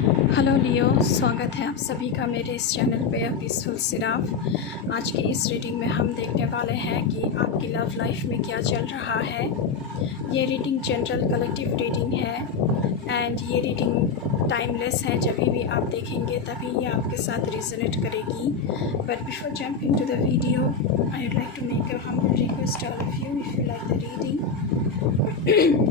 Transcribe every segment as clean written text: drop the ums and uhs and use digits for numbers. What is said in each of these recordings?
Hello लियो, स्वागत है आप सभी का मेरे इस चैनल पे पीसफुल सिराफ। आज की इस रीडिंग में हम देखने वाले हैं कि आपकी लव लाइफ में क्या चल रहा है। ये रीडिंग जनरल कलेक्टिव रीडिंग है एंड ये रीडिंग टाइमलेस है। जब भी आप देखेंगे तभी ये आपके साथ रिजोनेट करेगी। But before jumping to the video I would like to make a humble request all of you, if you like the reading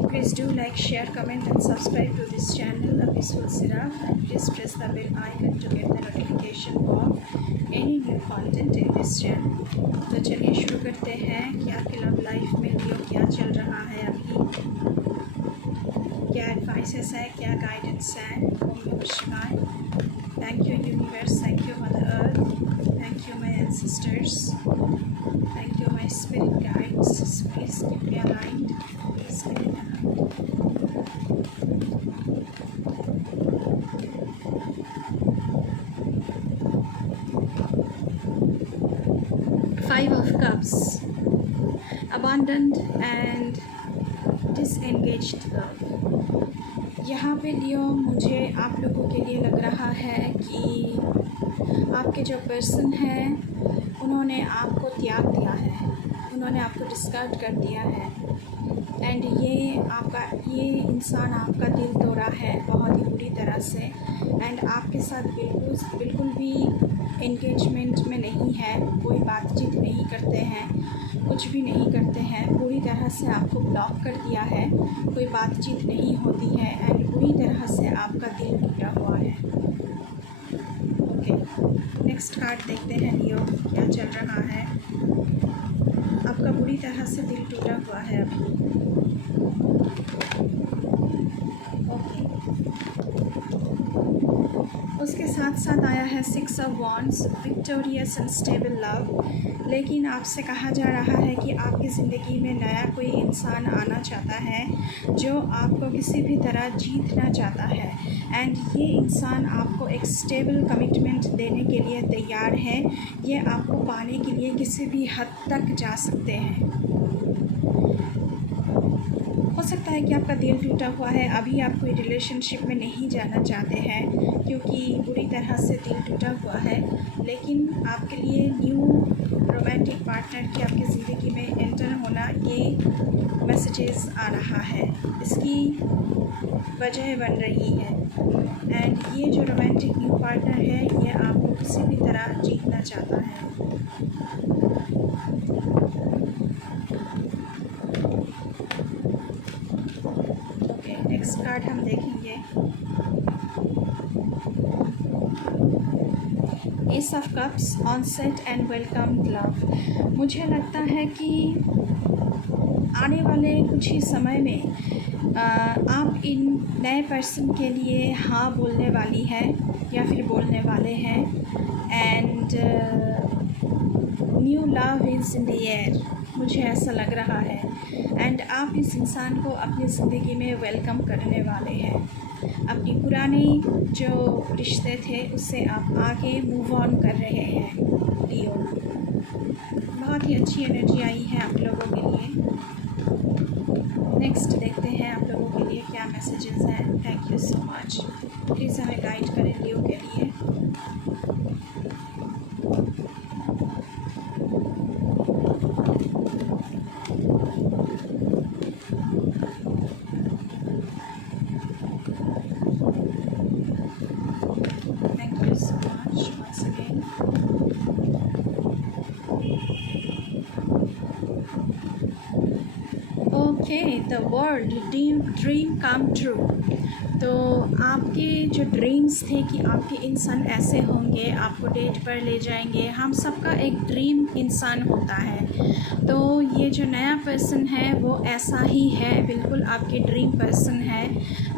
please do like, share, comment and subscribe to this channel, A Peaceful Siraf, and please press the bell icon to get the notification of any new content in this channel। तो चलिए शुरू करते हैं कि आपकी love life में लियो क्या चल रहा है अभी, क्या एडवाइसेस है, क्या गाइडेंस है। ओम नमः शिवाय। Thank you universe, thank you mother earth, thank you my ancestors, thank you my spirit guides. Please keep me aligned, please keep me aligned. Five of Cups, abandoned and disengaged love। यहाँ पे लियो मुझे आप लोगों के लिए लग रहा है कि आपके जो पर्सन है उन्होंने आपको त्याग दिया है, उन्होंने आपको डिस्कार्ड कर दिया है एंड ये इंसान आपका दिल तोड़ा है बहुत ही बुरी तरह से एंड आपके साथ बिल्कुल भी एंगेजमेंट में नहीं है, कोई बातचीत नहीं करते हैं, कुछ भी नहीं करते हैं, पूरी तरह से आपको ब्लॉक कर दिया है, कोई बातचीत नहीं होती है एंड पूरी तरह से आपका दिल टूटा हुआ है। ओके, नेक्स्ट कार्ड देखते हैं लियो क्या चल रहा है। आपका बुरी तरह से दिल टूटा हुआ है अभी। ओके, उसके साथ साथ आया है six of wands, victorious and stable love. लेकिन आपसे कहा जा रहा है कि आपकी ज़िंदगी में नया कोई इंसान आना चाहता है जो आपको किसी भी तरह जीतना चाहता है एंड ये इंसान आपको एक स्टेबल कमिटमेंट देने के लिए तैयार है। ये आपको पाने के लिए किसी भी हद तक जा सकते हैं। हो सकता है कि आपका दिल टूटा हुआ है, अभी आप कोई रिलेशनशिप में नहीं जाना चाहते हैं क्योंकि बुरी तरह से दिल टूटा हुआ है, लेकिन आपके लिए न्यू रोमांटिक पार्टनर की आपकी ज़िंदगी में एंटर होना ये मैसेजेस आ रहा है, इसकी वजह बन रही है एंड ये जो रोमांटिक न्यू पार्टनर है ये आपको किसी भी तरह जीतना चाहता है। नेक्स्ट कार्ड हम देखेंगे ace of cups, onset and welcome love. मुझे लगता है कि आने वाले कुछ ही समय में आप इन नए पर्सन के लिए हाँ बोलने वाली है या फिर बोलने वाले हैं and new love is in the air, मुझे ऐसा लग रहा है एंड आप इस इंसान को अपनी ज़िंदगी में वेलकम करने वाले हैं। अपनी पुरानी जो रिश्ते थे उससे आप आगे मूव ऑन कर रहे हैं लियो। बहुत ही अच्छी एनर्जी आई है आप लोगों के लिए। नेक्स्ट देखते हैं आप लोगों के लिए क्या मैसेजेस हैं। Thank you so much, please हमें गाइड करें लियो के लिए। Okay, the world dream come true. तो आपके जो ड्रीम्स थे कि आपके इंसान ऐसे होंगे, आपको डेट पर ले जाएंगे, हम सबका एक ड्रीम इंसान होता है। तो ये जो नया पर्सन है वो ऐसा ही है, बिल्कुल आपके ड्रीम पर्सन है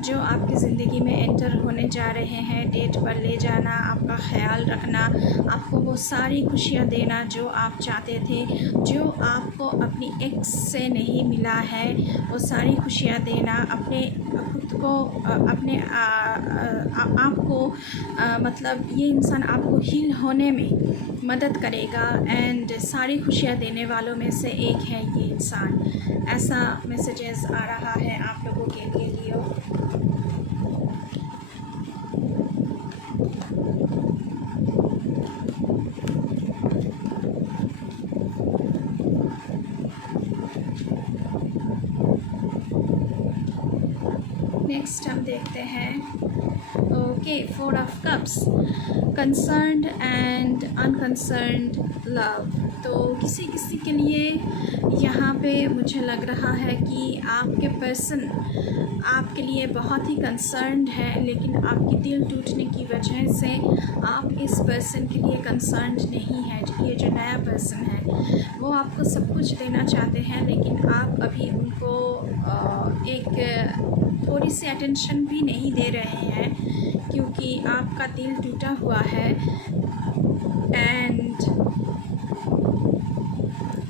जो आपकी ज़िंदगी में एंटर होने जा रहे हैं। डेट पर ले जाना, आपका ख्याल रखना, आपको वो सारी खुशियाँ देना जो आप चाहते थे, जो आपको अपनी एक्स से नहीं मिला है, वो सारी खुशियाँ देना, अपने खुद को अपने आप को मतलब ये इंसान आपको हील होने में मदद करेगा एंड सारी खुशियाँ देने वालों में से एक है ये इंसान। ऐसा मैसेजेस आ रहा है आप लोगों के लिए लियो। हम देखते हैं। Okay, 4 of cups, concerned and unconcerned love. तो किसी किसी के लिए यहाँ पे मुझे लग रहा है कि आपके पर्सन आपके लिए बहुत ही कंसर्न्ड है, लेकिन आपकी दिल टूटने की वजह से आप इस पर्सन के लिए कंसर्न्ड नहीं है। ये जो नया पर्सन है वो आपको सब कुछ देना चाहते हैं, लेकिन आप अभी उनको एक थोड़ी सी अटेंशन भी नहीं दे रहे हैं, क्योंकि आपका दिल टूटा हुआ है एंड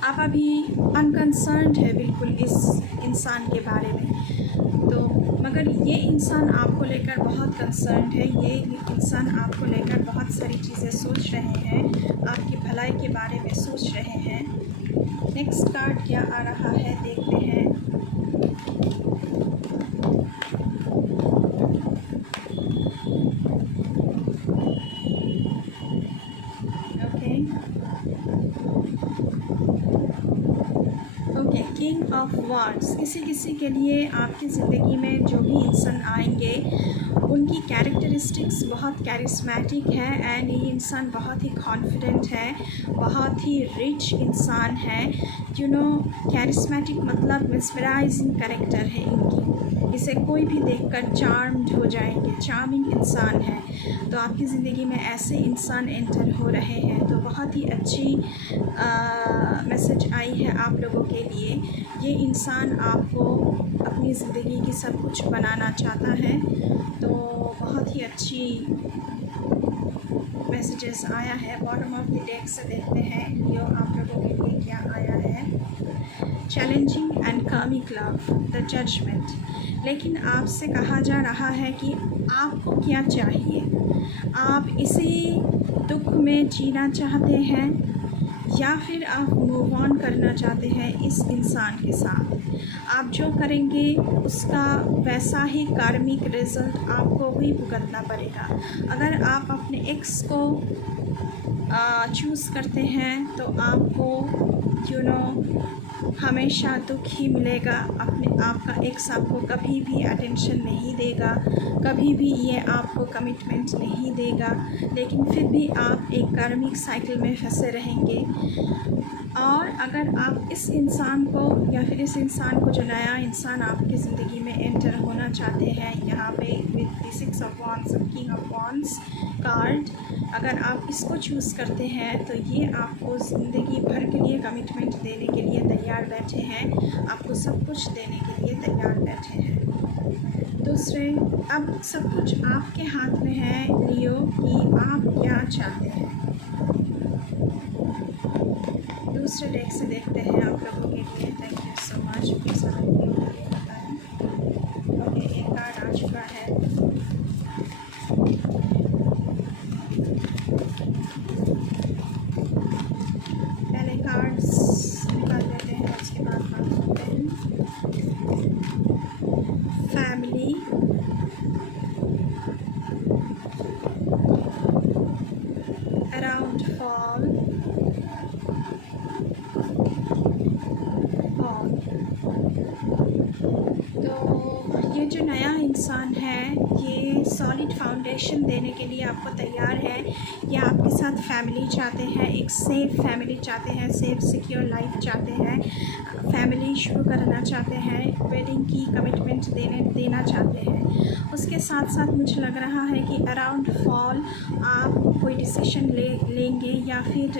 आप अभी अनकंसर्न्ड है बिल्कुल इस इंसान के बारे में। तो मगर ये इंसान आपको लेकर बहुत कंसर्न्ड है, ये इंसान आपको लेकर बहुत सारी चीज़ें सोच रहे हैं, आपकी भलाई के बारे में सोच रहे हैं। नेक्स्ट कार्ड क्या आ रहा है देखते हैं। Okay, king of wands. किसी के लिए आपकी ज़िंदगी में जो भी इंसान आएंगे उनकी कैरेक्टरिस्टिक्स बहुत कैरिस्मेटिक है एंड ये इंसान बहुत ही कॉन्फिडेंट है, बहुत ही रिच इंसान है। कैरिस्मेटिक मतलब मिसमराइजिंग कैरेक्टर है इनकी, इसे कोई भी देखकर चार्म्ड हो जाएंगे, चार्मिंग इंसान है। तो आपकी ज़िंदगी में ऐसे इंसान एंटर हो रहे हैं, तो बहुत ही अच्छी मैसेज आई है आप लोगों के लिए। ये इंसान आपको अपनी ज़िंदगी की सब कुछ बनाना चाहता है, तो बहुत ही अच्छी मैसेजेस आया है। बॉटम ऑफ द डेक से देखते हैं लियो आप लोगों के लिए क्या आया है। चैलेंजिंग एंड कार्मिक लव, द जजमेंट। लेकिन आपसे कहा जा रहा है कि आपको क्या चाहिए, आप इसी दुख में जीना चाहते हैं या फिर आप मूव ऑन करना चाहते हैं इस इंसान के साथ। आप जो करेंगे उसका वैसा ही कार्मिक रिजल्ट आपको भी भुगतना पड़ेगा। अगर आप अपने एक्स को चूज़ करते हैं तो आपको हमेशा दुख ही मिलेगा। आपका एक्स आपको कभी भी अटेंशन नहीं देगा, कभी भी ये आपको कमिटमेंट नहीं देगा, लेकिन फिर भी आप एक कार्मिक साइकिल में फंसे रहेंगे। और अगर आप इस इंसान को या फिर इस इंसान को, जो नया इंसान आपकी ज़िंदगी में एंटर होना चाहते हैं, यहाँ पे with the 6 of wands, king of wands card, अगर आप इसको चूज़ करते हैं तो ये आपको ज़िंदगी भर के लिए कमिटमेंट देने के लिए तैयार बैठे हैं, आपको सब कुछ देने के लिए तैयार बैठे हैं। दूसरे, अब सब कुछ आपके हाथ में है लियो कि आप क्या चाहते हैं। दूसरे डेक से देखते हैं आप लोगों के लिए। Thank you so much, please बताएं। ओके, एक कार्ड आ चुका है। पहले कार्ड्स निकाल देते हैं, उसके बाद बात करते हैं। फैमिली, अराउंड फॉल, तो ये जो नया इंसान है ये सॉलिड फाउंडेशन देने के लिए आपको तैयार है। ये आपके साथ फैमिली चाहते हैं, एक सेफ फैमिली चाहते हैं, सेफ सिक्योर लाइफ चाहते हैं, फैमिली शुरू करना चाहते हैं, वेडिंग की कमिटमेंट देना चाहते हैं। उसके साथ साथ मुझे लग रहा है कि अराउंड फॉल आप कोई डिसीजन लेंगे या फिर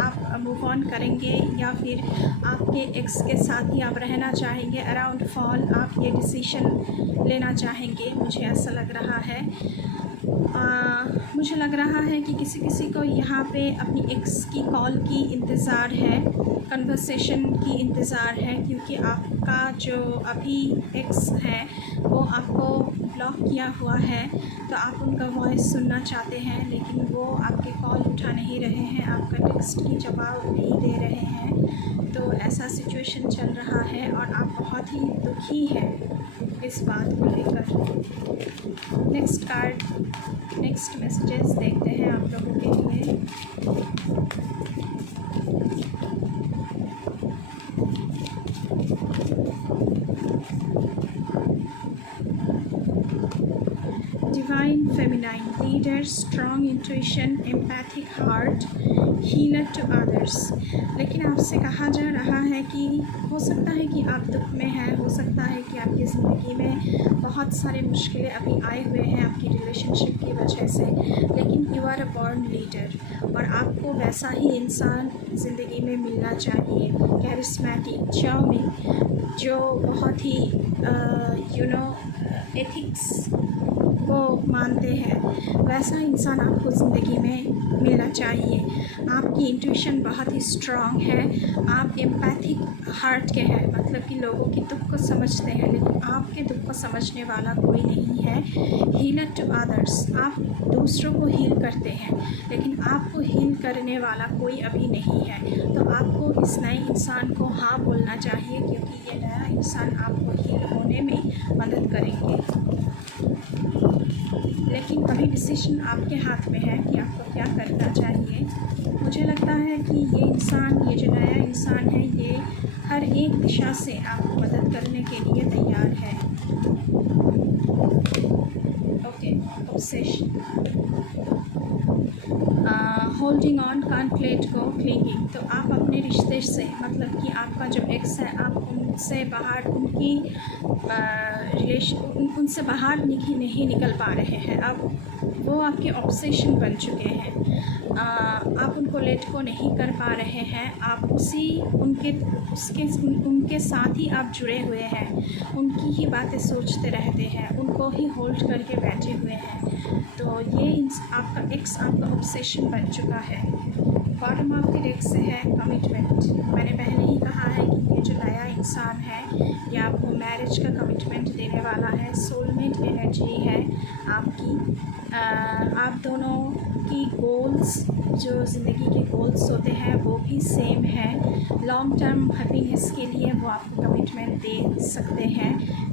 आप मूव ऑन करेंगे या फिर आपके एक्स के साथ ही आप रहना चाहेंगे। अराउंड फॉल आप ये डिसीजन लेना चाहेंगे, मुझे ऐसा लग रहा है। मुझे लग रहा है कि किसी को यहाँ पे अपनी एक्स की कॉल की इंतज़ार है, कन्वर्सेशन की इंतज़ार है, क्योंकि आपका जो अभी एक्स है वो आपको ब्लॉक किया हुआ है, तो आप उनका वॉइस सुनना चाहते हैं, लेकिन वो आपके कॉल उठा नहीं रहे हैं, आपका टेक्स्ट की जवाब नहीं दे रहे हैं। तो ऐसा सिचुएशन चल रहा है और आप बहुत ही दुखी हैं इस बात को लेकर। नेक्स्ट कार्ड, नेक्स्ट मैसेजेस देखते हैं आप लोगों के लिए। Divine feminine leader, strong intuition, empathic heart, healer to others. लेकिन आपसे कहा जा रहा है कि हो सकता है कि आप दुख में हैं, हो सकता है कि आपकी ज़िंदगी में बहुत सारे मुश्किलें अभी आए हुए हैं आपकी रिलेशनशिप की वजह से, लेकिन you are a born leader और आपको वैसा ही इंसान ज़िंदगी में मिलना चाहिए, कैरिस्मेटिक, चार्मिंग, जो बहुत ही एथिक्स को मानते हैं, वैसा इंसान आपको ज़िंदगी में मिलना चाहिए। आपकी इंट्यूशन बहुत ही स्ट्रॉन्ग है, आप एम्पैथिक हार्ट के हैं, मतलब कि लोगों की दुख को समझते हैं, लेकिन आपके दुख को समझने वाला कोई नहीं है। हीलर टू अदर्स, आप दूसरों को हील करते हैं, लेकिन आपको हील करने वाला कोई अभी नहीं है। तो आपको इस नए इंसान को हाँ बोलना चाहिए, क्योंकि ये नया इंसान आपको हील होने में मदद करेंगे। लेकिन अभी डिसीजन आपके हाथ में है कि आपको क्या करना चाहिए। मुझे लगता है कि ये इंसान, ये जो नया इंसान है, ये हर एक दिशा से आपको मदद करने के लिए तैयार है। Okay, obsession, holding on, can't let go, clinging. तो आप अपने रिश्ते से, मतलब कि आपका जो एक्स है, आप उनसे बाहर, उनकी उनसे बाहर नहीं निकल पा रहे हैं। अब वो आपके ऑब्सेशन बन चुके हैं, आप उनको लेट को नहीं कर पा रहे हैं, आप उनके साथ ही आप जुड़े हुए हैं, उनकी ही बातें सोचते रहते हैं, उनको ही होल्ड करके बैठे हुए हैं। तो ये आपका एक्स आपका ऑब्सेशन बन चुका है। बॉटम ऑफ द डेक से है कमिटमेंट। मैंने पहले ही कहा है कि ये जो नया इंसान है, ये आपको मैरिज का कमिटमेंट देने वाला है। सोलमेट एनर्जी है आपकी। आप दोनों की गोल्स, जो ज़िंदगी के गोल्स होते हैं, वो भी सेम है। लॉन्ग टर्म हैप्पीनेस के लिए वो आपको कमिटमेंट दे सकते हैं,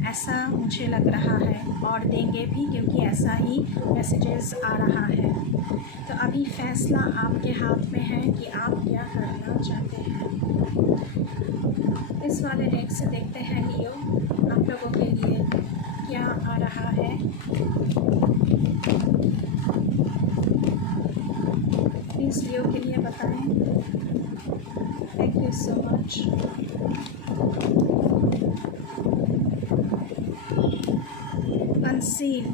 ऐसा मुझे लग रहा है, और देंगे भी, क्योंकि ऐसा ही मैसेजेस आ रहा है। तो अभी फ़ैसला आपके हाथ में है कि आप क्या करना चाहते हैं। इस वाले डेक से देखते हैं लियो, आप लोगों के लिए क्या आ रहा है। प्लीज़ लियो के लिए बताएं। Thank you so much. Unseen.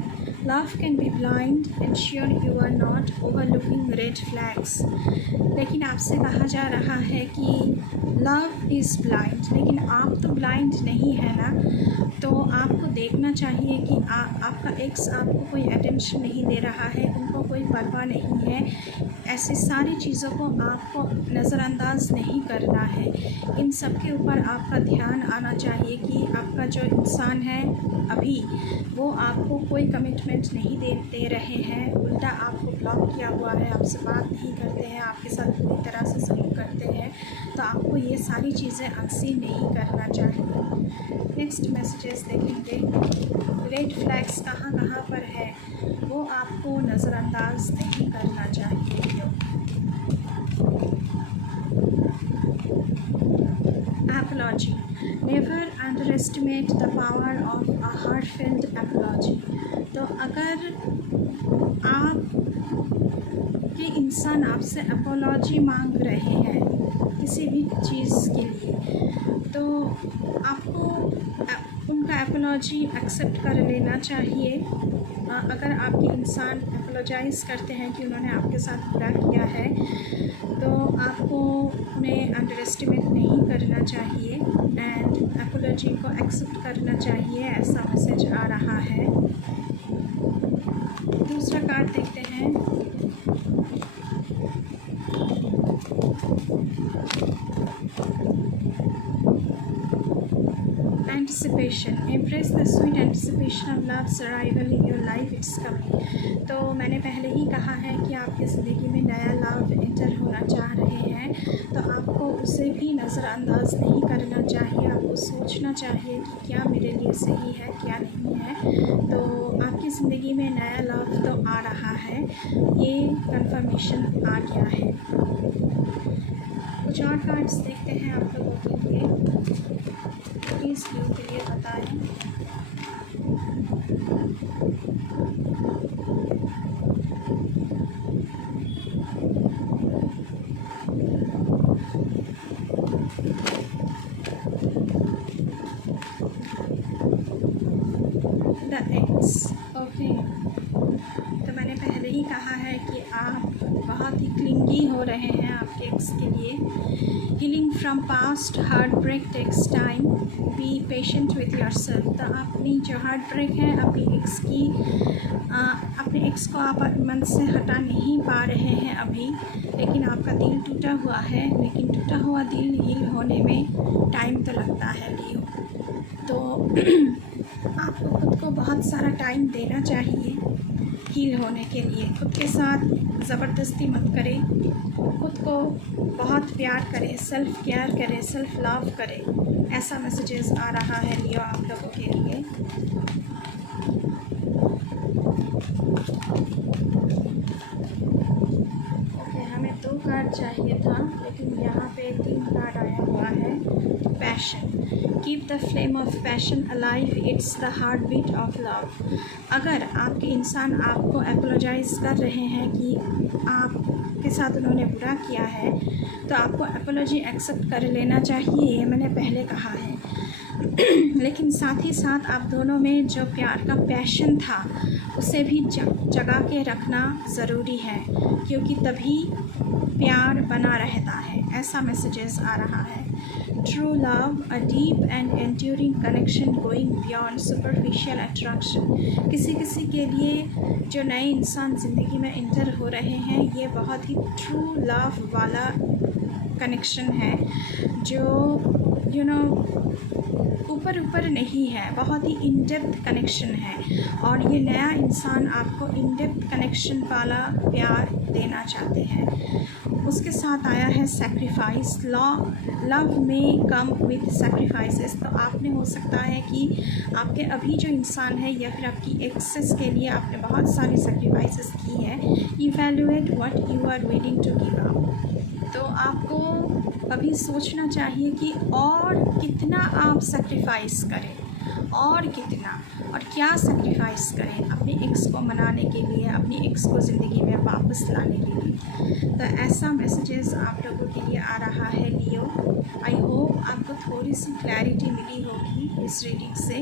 Love can be blind. Ensure you are not overlooking red flags. लेकिन आपसे कहा जा रहा है कि लव इज़ ब्लाइंड, लेकिन आप तो ब्लाइंड नहीं है ना। तो आपको देखना चाहिए कि आपका एक्स आपको कोई अटेंशन नहीं दे रहा है, उनको कोई परवाह नहीं है। ऐसी सारी चीज़ों को आपको नज़रअंदाज नहीं करना है। इन सब के ऊपर आपका ध्यान आना चाहिए कि आपका जो इंसान है अभी, वो आपको कोई कमिटमेंट नहीं दे रहे हैं, उल्टा आपको ब्लॉक किया हुआ है, आपसे बात नहीं करते हैं, आपके साथ पूरी तरह से सलूक करते हैं। तो आपको ये सारी चीज़ें अनसीन नहीं करना चाहिए। नेक्स्ट मैसेजेस देखेंगे। रेड फ्लैग्स कहाँ कहाँ पर है, वो आपको नज़रअंदाज नहीं करना चाहिए। Apology. Never underestimate the power of a heartfelt apology. तो अगर आप के इंसान आपसे अपोलॉजी मांग रहे हैं किसी भी चीज़ के लिए, तो आपको उनका अपोलॉजी एक्सेप्ट कर लेना चाहिए। अगर आपके इंसान अपोलोजाइज़ करते हैं कि उन्होंने आपके साथ बुरा किया है, तो आपको उन्हें अंडर एस्टिमेट नहीं करना चाहिए एंड अपोलॉजी को एक्सेप्ट करना चाहिए, ऐसा मैसेज आ रहा है। दूसरा कार्ड देखते हैं। Anticipation. Empress the sweet anticipation of loves arrival in your life, it's coming. तो मैंने पहले ही कहा है कि आपकी ज़िंदगी में नया लव एंटर होना चाह रहे हैं, तो आपको उसे भी नज़रअंदाज नहीं करना चाहिए। आपको सोचना चाहिए कि क्या मेरे लिए सही है, क्या नहीं है। तो आपकी ज़िंदगी में नया लव तो आ रहा है, ये कंफर्मेशन आ गया है। कुछ और कार्ड्स देखते हैं आप लोगों के लिए, प्लीज़ व्यू के लिए बताएं। The x. ओके, तो मैंने पहले ही कहा है कि आप बहुत ही क्लिंगी हो रहे हैं आपके एक्स के लिए। Healing from past heartbreak takes time, be patient with yourself. तो अपनी जो हार्ट ब्रेक है अपने एक्स को आप मन से हटा नहीं पा रहे हैं अभी, लेकिन आपका दिल टूटा हुआ है। लेकिन टूटा हुआ दिल हील होने में टाइम तो लगता है लियो। तो आपको खुद को बहुत सारा टाइम देना चाहिए हील होने के लिए। खुद के साथ ज़बरदस्ती मत करें, खुद को बहुत प्यार करें, सेल्फ़ केयर करें, सेल्फ़ लव करें। ऐसा मैसेजेस आ रहा है लियो आप लोगों के लिए। ओके, हमें 2 कार्ड चाहिए था, लेकिन यहाँ पे 3 कार्ड आया हुआ है। Passion, keep the flame of passion alive, it's the heartbeat of love. अगर आपके इंसान आपको एपोलोजाइज़ कर रहे हैं कि आपके साथ उन्होंने बुरा किया है, तो आपको एपोलॉजी एक्सेप्ट कर लेना चाहिए, ये मैंने पहले कहा है। लेकिन साथ ही साथ आप दोनों में जो प्यार का पैशन था उसे भी जगा के रखना ज़रूरी है, क्योंकि तभी प्यार बना रहता है। ऐसा मैसेजेस आ रहा है। True love, a deep and enduring connection going beyond superficial attraction. किसी के लिए जो नए इंसान ज़िंदगी में इंटर हो रहे हैं, ये बहुत ही ट्रू लव वाला कनेक्शन है, जो ऊपर नहीं है, बहुत ही इन डेप्थ कनेक्शन है। और ये नया इंसान आपको इन डेप्थ कनेक्शन वाला प्यार देना चाहते हैं। उसके साथ आया है सेक्रीफाइस, लव में कम विद सेक्रीफाइसेस। तो आपने हो सकता है कि आपके अभी जो इंसान है या फिर आपकी एक्सेस के लिए आपने बहुत सारी सेक्रीफाइसेस की है। Evaluate what you are willing to give up. तो आपको अभी सोचना चाहिए कि और कितना आप सेक्रीफाइस करें, और कितना और क्या सेक्रीफाइस करें अपने एक्स को मनाने के लिए, अपनी एक्स को ज़िंदगी में वापस लाने के लिए। तो ऐसा मैसेजेस आप लोगों के लिए आ रहा है लियो। आई होप आपको थोड़ी सी क्लैरिटी मिली होगी इस रीडिंग से।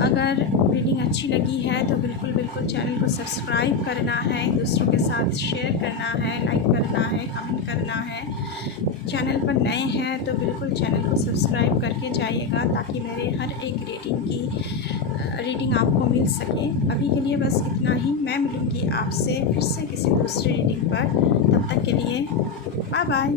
अगर रीडिंग अच्छी लगी है तो बिल्कुल चैनल को सब्सक्राइब करना है, दूसरों के साथ शेयर करना है, लाइक करना है, कमेंट करना है। चैनल पर नए हैं तो बिल्कुल चैनल को सब्सक्राइब करके जाइएगा, ताकि मेरे हर एक रीडिंग आपको मिल सके। अभी के लिए बस इतना ही। मैं मिलूँगी आपसे फिर से किसी दूसरे रीडिंग पर। तब तक के लिए बाय बाय।